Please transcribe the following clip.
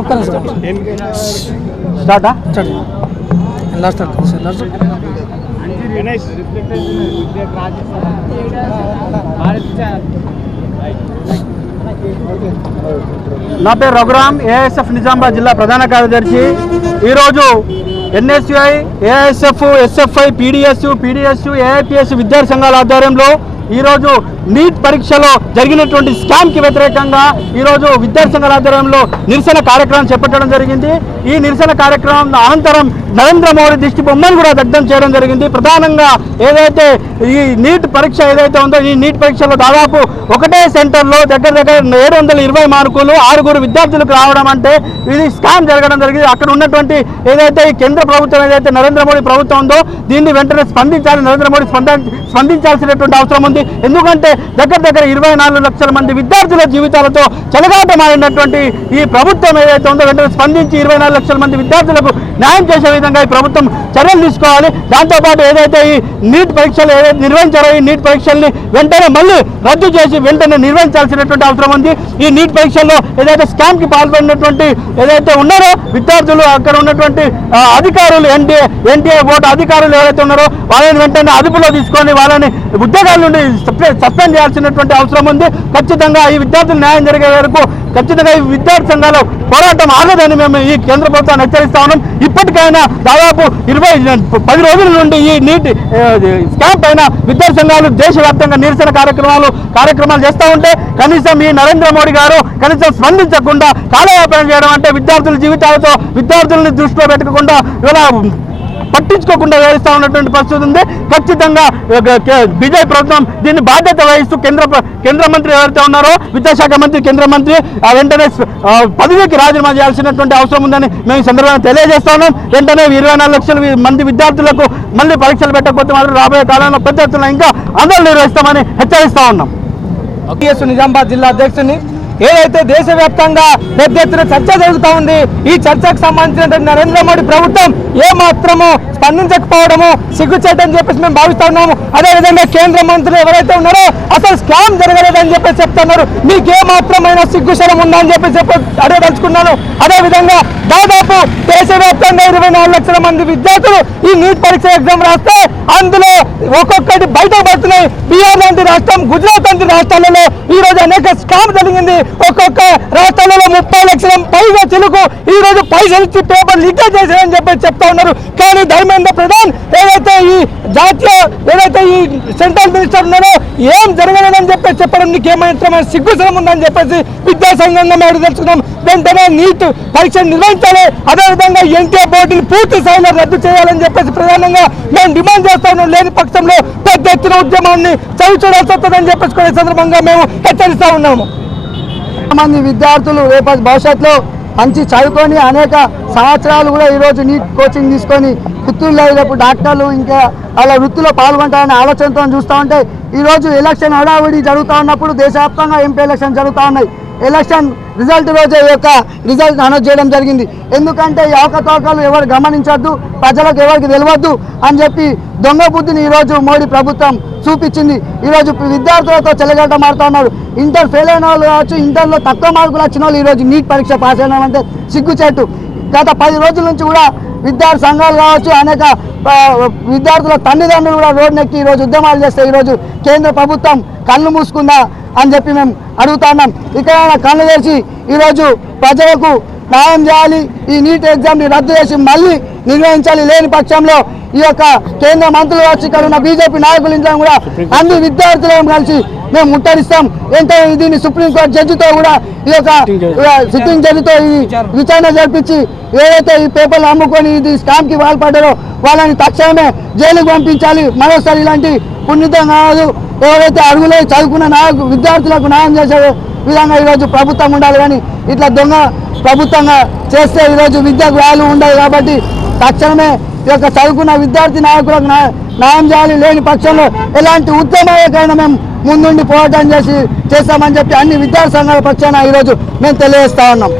ఒక్క నిమిషం స్టార్టా? స్టార్ట్. ఎలా స్టార్ట్ సార్ ఎలా స్టార్ట్? నా పేరు రఘురామ్ ఏఎస్ఎఫ్ నిజామాబాద్ జిల్లా ప్రధాన కార్యదర్శి. ఈరోజు NSUI ASF SFI PDS PDS AIPS విద్యార్థి సంఘాల ఆధ్వర్యంలో ఈరోజు నీట్ పరీక్షలో జరిగినటువంటి స్కామ్కి వ్యతిరేకంగా ఈరోజు విద్యార్థి సంఘాల ఆధ్వర్యంలో నిరసన కార్యక్రమం చేపట్టడం జరిగింది. ఈ నిరసన కార్యక్రమం అనంతరం నరేంద్ర మోడీ దిష్టి బొమ్మను కూడా దగ్ధం చేయడం జరిగింది. ప్రధానంగా ఏదైతే ఈ నీట్ పరీక్ష ఏదైతే ఉందో ఈ నీట్ పరీక్షలో దాదాపు ఒకటే సెంటర్లో దగ్గర దగ్గర ఏడు వందల ఇరవై మార్కులు ఆరుగురు విద్యార్థులకు రావడం అంటే ఇది స్కామ్ జరగడం జరిగింది. అక్కడ ఉన్నటువంటి ఏదైతే ఈ కేంద్ర ప్రభుత్వం ఏదైతే నరేంద్ర మోడీ ప్రభుత్వం ఉందో దీన్ని వెంటనే స్పందించాలి. నరేంద్ర మోడీ స్పంద స్పందించాల్సినటువంటి అవసరం ఉంది. ఎందుకంటే దగ్గర దగ్గర ఇరవై నాలుగు లక్షల మంది విద్యార్థుల జీవితాలతో చెలగాటమైనటువంటి ఈ ప్రభుత్వం ఏదైతే ఉందో వెంటనే స్పందించి ఇరవై నాలుగు లక్షల మంది విద్యార్థులకు న్యాయం చేసే విధంగా ఈ ప్రభుత్వం చర్యలు తీసుకోవాలి. దాంతోపాటు ఏదైతే ఈ నీట్ పరీక్షలు ఏదైతే నిర్వహించారో ఈ నీట్ పరీక్షల్ని వెంటనే మళ్ళీ రద్దు చేసి వెంటనే నిర్వహించాల్సినటువంటి అవసరం ఉంది. ఈ నీట్ పరీక్షల్లో ఏదైతే స్కామ్కి పాల్పడినటువంటి ఏదైతే ఉన్నారో విద్యార్థులు అక్కడ ఉన్నటువంటి అధికారులు ఎన్టీఏ ఎన్టీఏ బోర్డు అధికారులు ఎవరైతే ఉన్నారో వాళ్ళని వెంటనే అదుపులో తీసుకొని వాళ్ళని ఉద్యోగాల నుండి సస్పెండ్ చేయాల్సినటువంటి అవసరం ఉంది. ఖచ్చితంగా ఈ విద్యార్థులు న్యాయం జరిగే వరకు ఖచ్చితంగా ఈ విద్యార్థి సంఘాల పోరాటం ఆగదని మేము ఈ కేంద్ర ప్రభుత్వాన్ని హెచ్చరిస్తా ఉన్నాం. ఇప్పటికైనా దాదాపు ఇరవై పది రోజుల నుండి ఈ నీటి స్కామ్ పైన విద్యార్థి సంఘాలు దేశవ్యాప్తంగా నిరసన కార్యక్రమాలు కార్యక్రమాలు చేస్తూ ఉంటే కనీసం ఈ నరేంద్ర మోడీ గారు కనీసం స్పందించకుండా కాలయాపన చేయడం అంటే విద్యార్థుల జీవితాలతో విద్యార్థుల్ని దృష్టిలో పెట్టకుండా ఇలా పట్టించుకోకుండా వ్యవహరిస్తా ఉన్నటువంటి పరిస్థితి ఉంది. ఖచ్చితంగా బీజేపీ ప్రభుత్వం దీన్ని బాధ్యత వహిస్తూ కేంద్ర కేంద్ర మంత్రి ఎవరైతే ఉన్నారో విద్యాశాఖ మంత్రి కేంద్ర మంత్రి వెంటనే పదవికి రాజీనామా చేయాల్సినటువంటి అవసరం ఉందని మేము ఈ సందర్భంగా తెలియజేస్తా ఉన్నాం. వెంటనే ఇరవై నాలుగు లక్షల మంది విద్యార్థులకు మళ్ళీ పరీక్షలు పెట్టకపోతే మాత్రం రాబోయే కాలంలో పెద్ద ఎత్తున ఇంకా ఆందోళన నిర్వహిస్తామని హెచ్చరిస్తా ఉన్నాం. నిజామాబాద్ జిల్లా అధ్యక్షుని ఏదైతే దేశవ్యాప్తంగా పెద్ద ఎత్తున చర్చ జరుగుతూ ఉంది ఈ చర్చకు సంబంధించినటువంటి నరేంద్ర మోడీ ప్రభుత్వం ఏ మాత్రము స్పందించకపోవడము సిగ్గుచేటని చెప్పేసి మేము భావిస్తా ఉన్నాము. అదేవిధంగా కేంద్ర మంత్రులు ఎవరైతే ఉన్నారో అసలు స్కామ్ జరగలేదని చెప్పేసి చెప్తున్నారు. మీకు ఏ మాత్రమైన సిగ్గుశరం ఉందని చెప్పి చెప్ప అడగదలుచుకున్నాను. అదేవిధంగా దాదాపు దేశవ్యాప్తంగా ఇరవై నాలుగు లక్షల మంది విద్యార్థులు ఈ నీట్ పరీక్ష ఎగ్జామ్ రాస్తే అందులో ఒక్కొక్కటి బయట పడుతున్నాయి. బీహార్ లాంటి రాష్ట్రం గుజరాత్ లాంటి రాష్ట్రాలలో ఈ రోజు అనేక స్కామ్ జరిగింది. ఒక్కొక్క రాష్ట్రాలలో ముప్పై లక్షల పైగా తెలుగు ఈ రోజు పైసలు ఇచ్చి పేపర్ లీకేజ్ చేశారని చెప్పి చెప్తా ఉన్నారు. కానీ ధర్మేంద్ర ప్రధాన్ ఏదైతే ఈ జాతీయ ఏదైతే ఈ సెంట్రల్ మినిస్టర్ ఉన్నారో ఏం జరగలేదని చెప్పి చెప్పడం నీకు ఏమైనా సిగ్గుసరం ఉందని చెప్పేసి విద్యాసంఘంగా మేము తెలుసుకున్నాం. వెంటనే నీట్ పరీక్ష నిర్వహించాలి. అదేవిధంగా ఎన్టీఆర్ బోర్డుని పూర్తి స్థాయిలో రద్దు చేయాలని చెప్పేసి ప్రధానంగా మేము డిమాండ్ చేస్తాను లేని పక్షంలో పెద్ద ఎత్తున ఉద్యమాన్ని చవి చూడాల్సి వస్తుందని చెప్పేసి సందర్భంగా మేము హెచ్చరిస్తా ఉన్నాము. మంది విద్యార్థులు రేపటి భవిష్యత్తులో మంచి చదువుకొని అనేక సంవత్సరాలు కూడా ఈరోజు నీట్ కోచింగ్ తీసుకొని పుత్తూరులో రేపు డాక్టర్లు ఇంకా వాళ్ళ వృత్తిలో పాల్గొంటారనే ఆలోచనతో చూస్తూ ఉంటే ఈరోజు ఎలక్షన్ హడావిడి జరుగుతూ ఉన్నప్పుడు దేశవ్యాప్తంగా ఎంపీ ఎలక్షన్ జరుగుతూ ఉన్నాయి. ఎలక్షన్ రిజల్ట్ రోజే ఈ యొక్క రిజల్ట్ అనౌన్స్ చేయడం జరిగింది. ఎందుకంటే ఈ అవకతవకలు ఎవరు గమనించొద్దు ప్రజలకు ఎవరికి తెలియవద్దు అని చెప్పి దొంగ బుద్ధిని ఈరోజు మోడీ ప్రభుత్వం చూపించింది. ఈరోజు విద్యార్థులతో చెలగట మారుతా ఉన్నారు. ఇంటర్ ఫెయిల్ అయిన వాళ్ళు కావచ్చు ఇంటర్లో తక్కువ మార్కులు వచ్చిన వాళ్ళు ఈరోజు నీట్ పరీక్ష పాస్ అయిన అంటే సిగ్గుచేటు. గత పది రోజుల నుంచి కూడా విద్యార్థి సంఘాలు కావచ్చు అనేక విద్యార్థుల తల్లిదండ్రులు కూడా రోడ్నెక్కి ఈరోజు ఉద్యమాలు చేస్తే ఈరోజు కేంద్ర ప్రభుత్వం కళ్ళు మూసుకుందా అని చెప్పి మేము అడుగుతున్నాం ఇక్కడ కళ్ళు తెరిచి ఈరోజు ప్రజలకు న్యాయం చేయాలి. ఈ నీట్ ఎగ్జామ్ని రద్దు చేసి మళ్ళీ నిర్వహించాలి లేని పక్షంలో ఈ యొక్క కేంద్ర మంత్రులు వచ్చి ఇక్కడ ఉన్న బీజేపీ నాయకులు ఇంట్లో కూడా అన్ని విద్యార్థులను కలిసి మేము ముట్టడిస్తాం. ఏంటంటే దీన్ని సుప్రీంకోర్టు జడ్జితో కూడా ఈ యొక్క సిట్టింగ్ జడ్జితో ఈ విచారణ. జరిపించి ఏదైతే ఈ పేపర్లు అమ్ముకొని ఇది స్కామ్కి పాల్పడ్డారో వాళ్ళని తక్షణమే జైలుకు పంపించాలి. మరోసారి ఇలాంటి పుణ్యతం కాదు. ఎవరైతే అడుగులై చదువుకున్న నాయకు విద్యార్థులకు న్యాయం చేసే విధంగా ఈరోజు ప్రభుత్వం ఉండాలి కానీ ఇట్లా దొంగ ప్రభుత్వంగా చేస్తే ఈరోజు విద్యకు వాల్యూ ఉండదు కాబట్టి తక్షణమే ఈ యొక్క చదువుకున్న విద్యార్థి నాయకులకు న్యాయం చేయాలి లేని పక్షంలో ఎలాంటి ఉద్యమాలకైనా మేము ముందుండి పోరాటం చేసి చేస్తామని చెప్పి అన్ని విద్యార్థి సంఘాల పక్షాన ఈరోజు మేము తెలియజేస్తా ఉన్నాం.